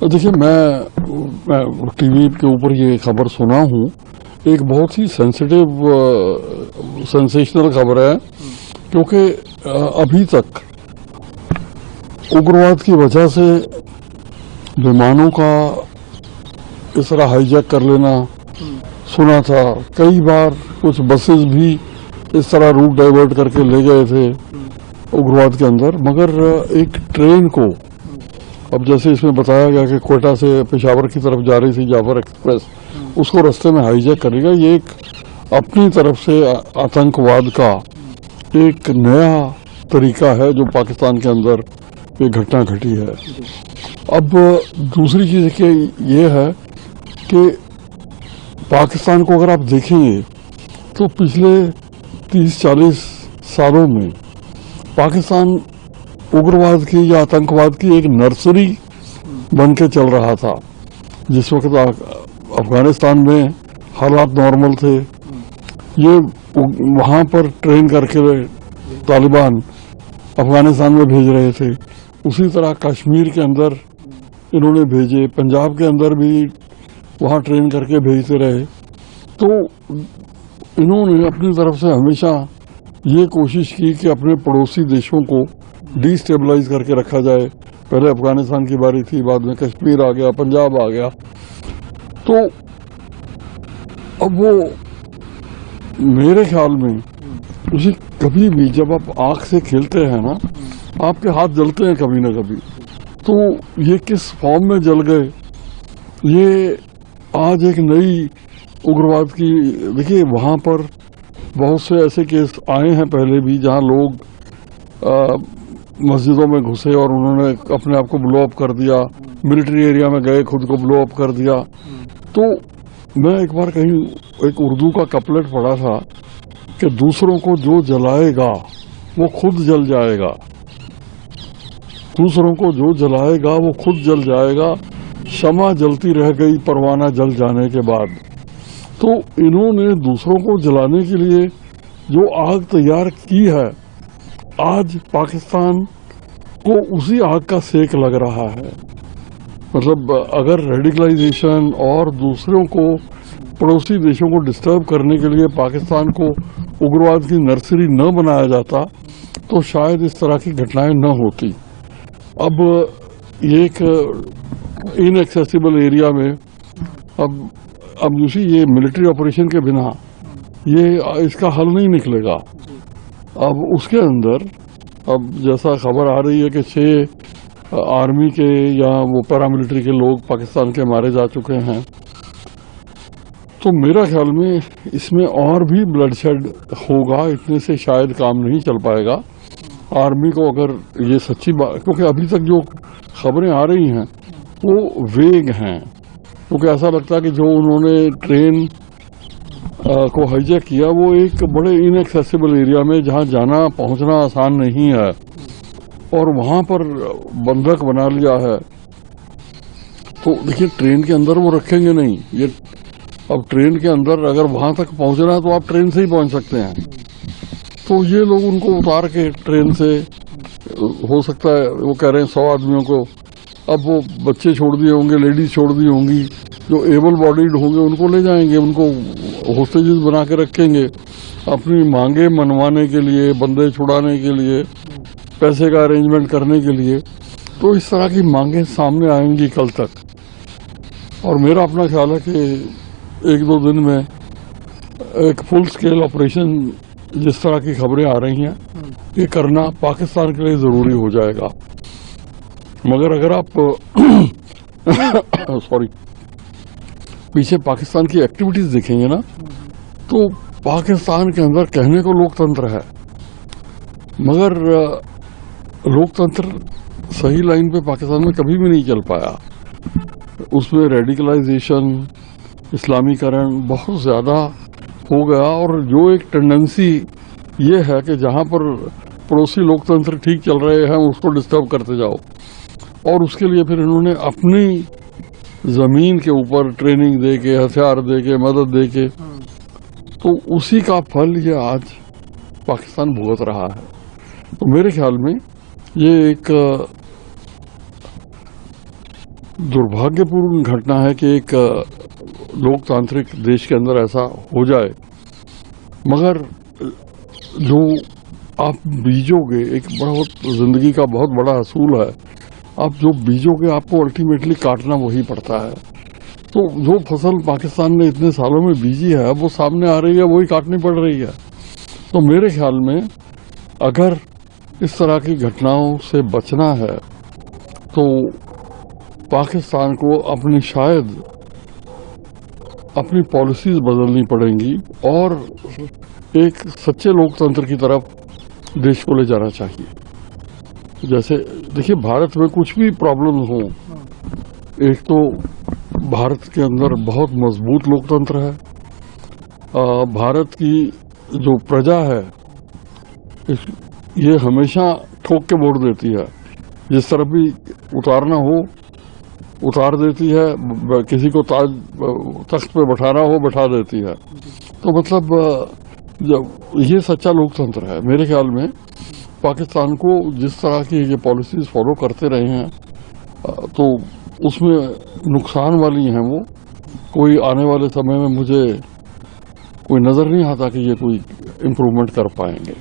देखिए, मैं टीवी के ऊपर ये खबर सुना हूँ। एक बहुत ही सेंसेशनल खबर है, क्योंकि अभी तक उग्रवाद की वजह से विमानों का इस तरह हाईजैक कर लेना सुना था। कई बार कुछ बसेस भी इस तरह रूट डाइवर्ट करके ले गए थे उग्रवाद के अंदर, मगर एक ट्रेन को, अब जैसे इसमें बताया गया कि कोयटा से पेशावर की तरफ जा रही थी जाफर एक्सप्रेस, उसको रास्ते में हाईजैक करेगा, ये एक अपनी तरफ से आतंकवाद का एक नया तरीका है जो पाकिस्तान के अंदर ये घटना घटी है। अब दूसरी चीज़ देखिए ये है कि पाकिस्तान को अगर आप देखेंगे तो पिछले 30-40 सालों में पाकिस्तान उग्रवाद की या आतंकवाद की एक नर्सरी बन के चल रहा था। जिस वक्त अफगानिस्तान में हालात नॉर्मल थे, ये वहाँ पर ट्रेन करके तालिबान अफगानिस्तान में भेज रहे थे। उसी तरह कश्मीर के अंदर इन्होंने भेजे, पंजाब के अंदर भी वहाँ ट्रेन करके भेजते रहे। तो इन्होंने अपनी तरफ से हमेशा ये कोशिश की कि अपने पड़ोसी देशों को डिस्टेबलाइज करके रखा जाए। पहले अफगानिस्तान की बारी थी, बाद में कश्मीर आ गया, पंजाब आ गया। तो अब वो मेरे ख्याल में उसे कभी भी जब आप आँख से खेलते हैं ना, आपके हाथ जलते हैं कभी ना कभी। तो ये किस फॉर्म में जल गए, ये आज एक नई उग्रवाद की, देखिए वहाँ पर बहुत से ऐसे केस आए हैं पहले भी जहाँ लोग मस्जिदों में घुसे और उन्होंने अपने आप को ब्लो अप कर दिया, मिलिट्री एरिया में गए खुद को ब्लो अप कर दिया। तो मैं एक बार कहीं एक उर्दू का कपलेट पढ़ा था कि दूसरों को जो जलाएगा वो खुद जल जाएगा, दूसरों को जो जलाएगा वो खुद जल जाएगा, शमा जलती रह गई परवाना जल जाने के बाद। तो इन्होंने दूसरों को जलाने के लिए जो आग तैयार की है, आज पाकिस्तान को उसी आग का सेक लग रहा है। मतलब अगर रेडिकलाइजेशन और दूसरों को, पड़ोसी देशों को डिस्टर्ब करने के लिए पाकिस्तान को उग्रवाद की नर्सरी न बनाया जाता तो शायद इस तरह की घटनाएं न होती। अब एक इनएक्सेसिबल एरिया में अब दूसरी ये मिलिट्री ऑपरेशन के बिना ये इसका हल नहीं निकलेगा। अब उसके अंदर अब जैसा खबर आ रही है कि 6 आर्मी के या वो पैरामिलिट्री के लोग पाकिस्तान के मारे जा चुके हैं। तो मेरा ख्याल में इसमें और भी ब्लडशेड होगा, इतने से शायद काम नहीं चल पाएगा। आर्मी को अगर ये सच्ची बात, क्योंकि अभी तक जो खबरें आ रही हैं वो वेग हैं, क्योंकि ऐसा लगता है कि जो उन्होंने ट्रेन को हाईजैक किया वो एक बड़े इनएक्सेसिबल एरिया में, जहाँ जाना पहुंचना आसान नहीं है, और वहाँ पर बंधक बना लिया है। तो देखिए ट्रेन के अंदर वो रखेंगे नहीं ये। अब ट्रेन के अंदर अगर वहाँ तक पहुँचना है तो आप ट्रेन से ही पहुँच सकते हैं। तो ये लोग उनको उतार के ट्रेन से, हो सकता है वो कह रहे हैं 100 आदमियों को, अब वो बच्चे छोड़ दिए होंगे, लेडीज छोड़ दी होंगी, जो एबल बॉडीड होंगे उनको ले जाएंगे, उनको होस्टेजेस बना के रखेंगे अपनी मांगे मनवाने के लिए, बंदे छुड़ाने के लिए, पैसे का अरेंजमेंट करने के लिए। तो इस तरह की मांगे सामने आएंगी कल तक। और मेरा अपना ख्याल है कि 1-2 दिन में एक फुल स्केल ऑपरेशन, जिस तरह की खबरें आ रही हैं, ये करना पाकिस्तान के लिए ज़रूरी हो जाएगा। मगर अगर आप सॉरी पीछे पाकिस्तान की एक्टिविटीज़ देखेंगे ना, तो पाकिस्तान के अंदर कहने को लोकतंत्र है, मगर लोकतंत्र सही लाइन पे पाकिस्तान में कभी भी नहीं चल पाया। उसमें रेडिकलाइजेशन, इस्लामीकरण बहुत ज़्यादा हो गया, और जो एक टेंडेंसी ये है कि जहाँ पर पड़ोसी लोकतंत्र ठीक चल रहे हैं उसको डिस्टर्ब करते जाओ, और उसके लिए फिर इन्होंने अपनी ज़मीन के ऊपर ट्रेनिंग दे के, हथियार दे के, मदद दे के, तो उसी का फल ये आज पाकिस्तान भुगत रहा है। तो मेरे ख्याल में ये एक दुर्भाग्यपूर्ण घटना है कि एक लोकतांत्रिक देश के अंदर ऐसा हो जाए, मगर जो आप बीजोगे, एक बहुत जिंदगी का बहुत बड़ा असूल है, आप जो बीजोगे आपको अल्टीमेटली काटना वही पड़ता है। तो जो फसल पाकिस्तान ने इतने सालों में बीजी है, अब वो सामने आ रही है, वही काटनी पड़ रही है। तो मेरे ख्याल में अगर इस तरह की घटनाओं से बचना है तो पाकिस्तान को अपनी पॉलिसीज बदलनी पड़ेंगी और एक सच्चे लोकतंत्र की तरफ देश को ले जाना चाहिए। जैसे देखिए, भारत में कुछ भी प्रॉब्लम हो, एक तो भारत के अंदर बहुत मजबूत लोकतंत्र है। भारत की जो प्रजा है ये हमेशा ठोक के वोट देती है, जिस तरफ भी उतारना हो उतार देती है, किसी को तख्त पे बैठाना हो बैठा देती है। तो मतलब जब ये सच्चा लोकतंत्र है, मेरे ख्याल में पाकिस्तान को जिस तरह की ये पॉलिसीज फॉलो करते रहे हैं तो उसमें नुकसान वाली हैं वो। कोई आने वाले समय में मुझे कोई नज़र नहीं आता कि ये कोई इम्प्रूवमेंट कर पाएंगे।